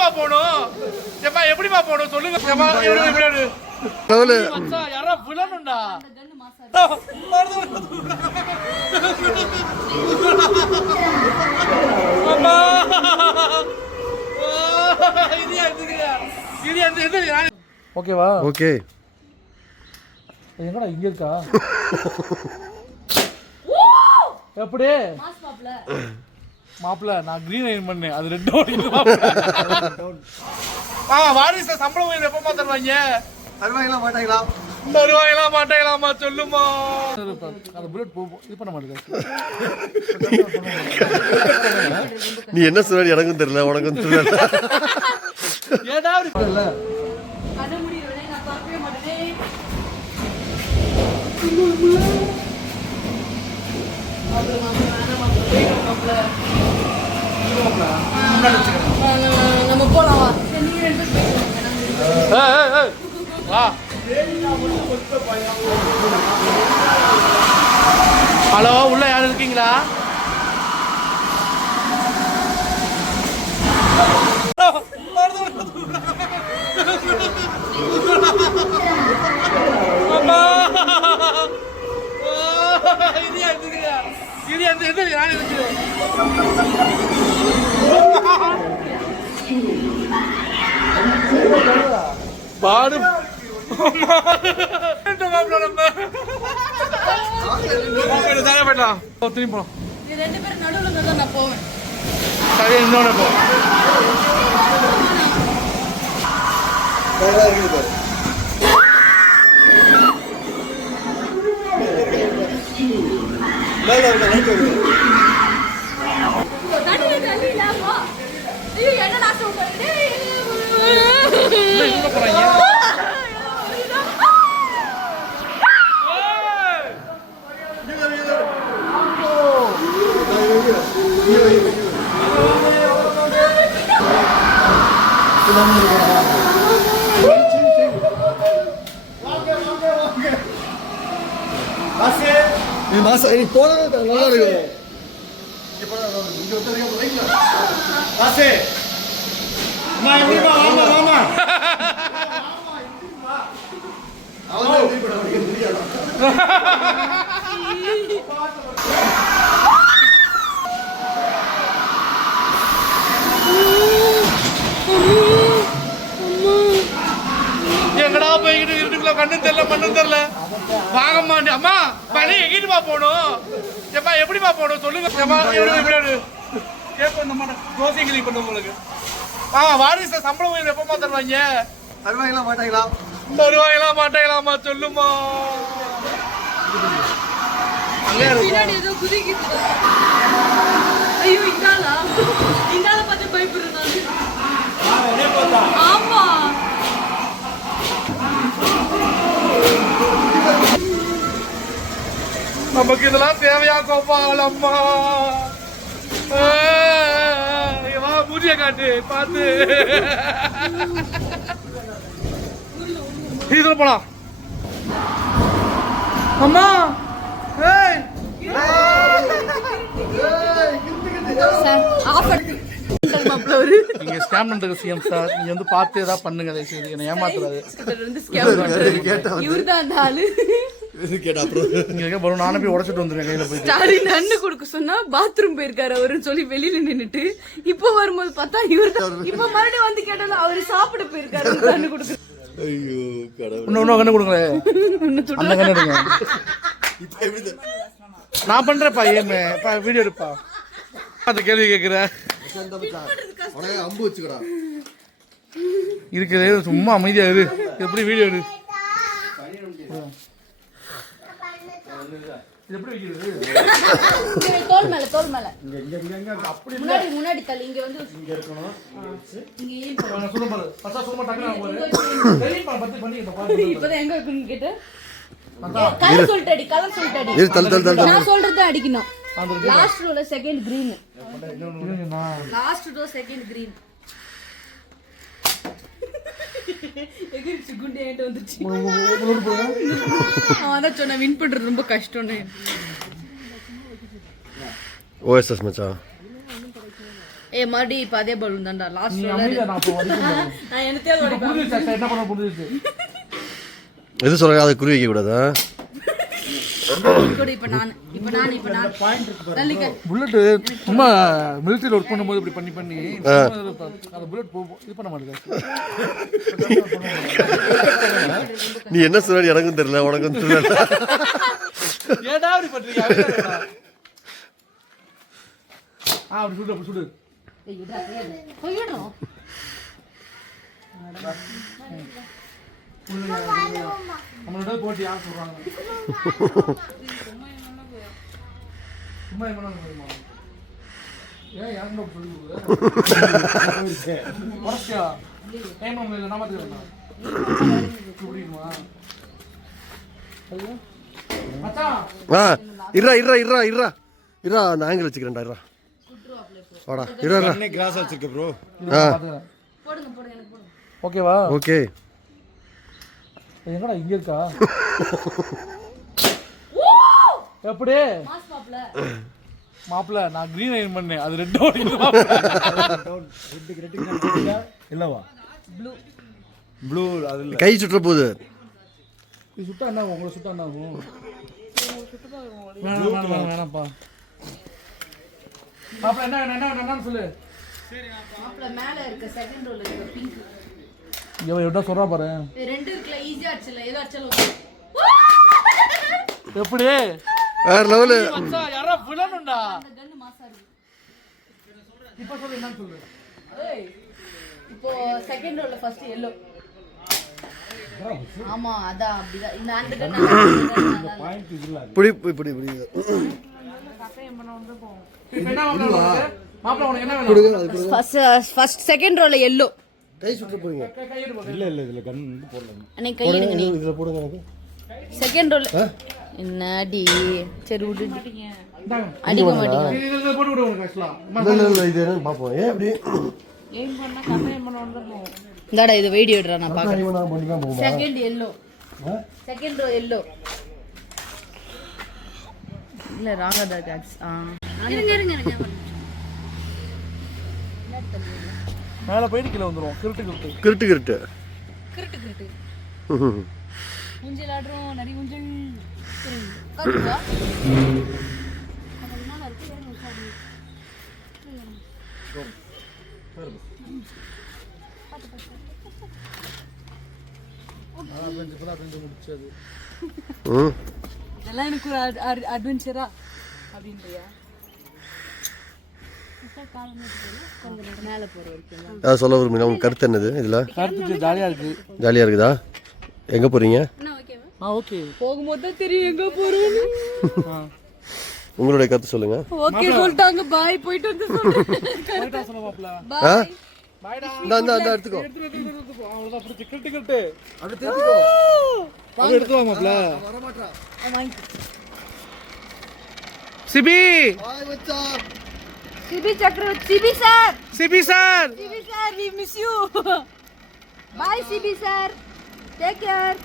எப்படிமா போகணும்? ஏப்பா எப்படிமா போகணும் சொல்லுங்க. ஏப்பா எப்படி மச்சான் யாரா விழணும்டா. அம்மா ஓகேவா? ஓகே. எங்கடா இங்க இருக்கா? எப்படி மாப்பிள்ள நான் கிரீன் லைன் பண்ணேன், அது ரெட் வாரிசு சம்பளம் எப்பமா தருவாங்க? தருவாங்களா மாட்டாங்களா? தருவாங்களா மாட்டாங்களாமா சொல்லுமா? அந்த புல்லட் இது பண்ண மாட்டேங்குது. நீ என்ன சொல்ற எனக்கும் தெரியல, உனக்கும் தெரியல. ஏடா இல்ல நம்ம போலாம் வா. ஹலோ, உள்ள யாரும் இருக்கீங்களா? பாடு திரும்பி போலாம். நான் போவேன். சரி, இன்னொன்னு போ. நல்லா இருக்கு. எங்கடா போய்கிட்டு இருட்டுக்குள்ள கண்ணும் தெரியல மண்ணும் தெரியல. வாங்கம்மா அம்மா பணி எங்கிட்டுமா போகணும்? ஏப்பா எப்படிமா போகணும் சொல்லுங்க. கேட்போம் இந்த மாதிரி தோசை கிளி பண்ண உங்களுக்கு. வாரிசு சம்பளம் எப்பமா தருவாங்க? தருவாங்களா மாட்டாங்களா? தருவாங்களா மாட்டாங்களாமா சொல்லுமா? ஐயோ இந்தாலா பார்த்து பயப்படுறேன். ஆமா நமக்கு இதெல்லாம் தேவையா கோபால்? அம்மா பூஜைய காட்டு பார்த்து இதுல போலாம். அம்மா நீங்க ஸ்கேம் பண்றது சிஎம் சார், நீங்க வந்து பார்த்து ஏதாவது பண்ணுங்க. என்ன ஏமாத்துறாரு. நானும் போய் உடச்சிட்டு வந்துருவேன் கையில போய். ஸ்டாலின் அண்ணன் கொடுக்க சொன்னா பாத்ரூம் போயிருக்காரு அவருன்னு சொல்லி வெளியில நின்னுட்டு இப்போ வரும்போது பார்த்தா இவர் இப்ப மறுபடியும் வந்து கேட்டாலும் அவரு சாப்பிட போயிருக்காரு. அண்ணன் கொடுக்க ஐயோ கடவுளே. இன்னும் கண்ணு கொடுங்களே. அந்த கண்ணு எடுங்க. நான் பண்றேன்ப்பா. ஏமே வீடியோ எடுப்பா. அந்த கேள்வி கேட்குற அம்பு வச்சுக்கடா இருக்குது. சும்மா அமைதியா இரு. எப்படி வீடியோ எடு? எப்படி வைக்கிறது? தோல் மேல அப்படி முன்னாடி தள்ளி இங்க வந்து இங்க இருக்கணும். இங்க சும்மா பச்சா சும்மா டக்குனு இப்பதான் எங்க இருக்குன்னு கேட்டு கலர் சொல்லிட்டடி. நான் சொல்றது அடிக்கணும். லாஸ்ட் ரோல second green. Last row second green. எகிரிச்சு குண்டே ஏட்ட வந்துச்சு. அதான் சொன்ன வின் பண்றது ரொம்ப கஷ்டம்னு. ஓஎஸ்எஸ் மச்சான். ஏ மறுபடியும் இப்ப அதே பலூன் தான்டா லாஸ்ட் நீ ரோல அமைதியா நான் அப்போ வடிக்கிறேன். நான் என்னத்தையே ஓடிப்பேன் புரிஞ்சிருச்சு அக்கா, என்ன பண்ண புரிஞ்சிருச்சு. எது சொல்றாங்க அதை குறி வைக்க கூடாதா? இப்ப நான் தள்ளிக்க புல்லட்டு சும்மா மிலிட்டரியில் ஒர்க் பண்ணும்போது இப்படி பண்ணி பண்ணி அந்த புல்லட் இது பண்ண மாட்டேங்குது. நீ என்ன சொல்ற எனக்கும் தெரியல உனக்கும் தெரியல. ஏடா அப்படி பண்றீங்க? அப்படி சுடு, அப்படி சுடு. போயிடும் நம்மளோட போட்டி யார் சொல்றாங்க? சும்மா என்ன பண்ணுமா? ஏன் யாருன்னு சொல்லி கொடுக்குற? உரசியா? ஏன் மாமா இதை நான் பார்த்துக்கிறேன். இப்படிமா? ஐயோ மச்சான். இருடா இருடா இருடா இருடா இருடா அந்த ஆங்கிள் வச்சுக்கிறேன்டா இருடா. வாடா இருடா. கிராஸ் வச்சிருக்க ப்ரோ. போடுங்க போடுங்க எனக்கு போடுங்க ஓகேவா? ஓகே. எங்கடா இங்க இருக்கா? எப்படி மாஸ் மாப்ள மாப்பிள்ள நான் கிரீன் அயன் பண்ணேன், அது ரெட் ஓடிடுது மாப்பிள்ள. இல்லவா ப்ளூ ப்ளூ அது இல்ல. கை சுற்ற போகுது. இது சுட்டா என்ன ஆகும்? உங்களை சுட்டா என்ன ஆகும்? வேணாம் வேணாம்ப்பா. மாப்பிள்ள என்ன வேணும், என்ன வேணும், என்னன்னு சொல்லு. மாப்ள மேல இருக்க செகண்ட் ரோல இருக்க பிங்க் இவன் என்ன சொல்றா பாரு. ரெண்டு இருக்குல ஈஸியா அடிச்சல ஏதோ அடிச்சல எப்படி வேற லெவலு. மச்சான் யாரா வில்லனுண்டா? அந்த கன் மாசா இருக்கு இப்ப சொல்லு, என்னன்னு சொல்லு. ஏய் இப்போ செகண்ட் ரோல ஃபர்ஸ்ட் yellow ஆமா அதான் அப்படிதான் இந்த அந்த கன் பாயிண்ட் இதுல இப்படி இப்படி இப்படி இப்ப என்ன மாப்பிள்ள உனக்கு என்ன வேணும்? ஃபர்ஸ்ட் செகண்ட் ரோல yellow கை சுற்ற போறீங்க. கையெடு போடு. இல்ல இல்ல இதுல கன் போடல. அன்னை கை எடுங்க நீ இதுல போடுங்க எனக்கு. செகண்ட் ரோல என்னடி சரி விடு இந்தாங்க. அடிக்க மாட்டீங்க இது போட்டு விடு உனக்கு ஆக்சுவலா. இல்ல இல்ல இது என்னன்னு பாப்போம். ஏன் அப்படி இந்தாடா இது வீடியோ எடுறா நான் பாக்குறேன் இவனா பண்ணி தான் போகுமா? Second yellow second row yellow இல்ல ராங்கா டாக்ஸ் இருங்க இருங்க இருங்க மேல போயிட்டு கீழே வந்துரும். கிருட்டு கிருட்டு. கிருட்டு கிருட்டு. கிருட்டு கிருட்டு ஊஞ்சல் ஆடுறோம் நரி ஊஞ்சல் கருவா அதனால இருக்கு ஏன் உட்கார்ந்து முடிச்சது. இதெல்லாம் எனக்கு ஒரு அட்வென்ச்சரா அப்படின்றியா மேல போற வரைக்கும் சொல்ல விரும்புறீங்க. உங்க கருத்து என்னது இதுல? கருத்து ஜாலியா இருக்கு. ஜாலியா இருக்குதா? எங்க போறீங்க? ஓகே. போகும்போது தான் தெரியும் எங்க போறோம்னு உங்களுடைய கருத்து சொல்லுங்க. ஓகே சொல்லிட்டாங்க பாய் போயிட்டு வந்து சொல்றேன் கரெக்ட்டா சொல்ல மாப்ள. பாய் பாய்டா. இந்த எடுத்துக்கோ. எடுத்து அவ்வளவுதான் புடிச்சு கிருட்டு கிருட்டு. அடுத்து எடுத்துக்கோ. அது எடுத்து வா மாப்ள. வர மாட்டா. சிபி ஹாய் மச்சான். Sibi Chakravarthy Sibi sir Sibi sir we miss you bye Sibi sir take care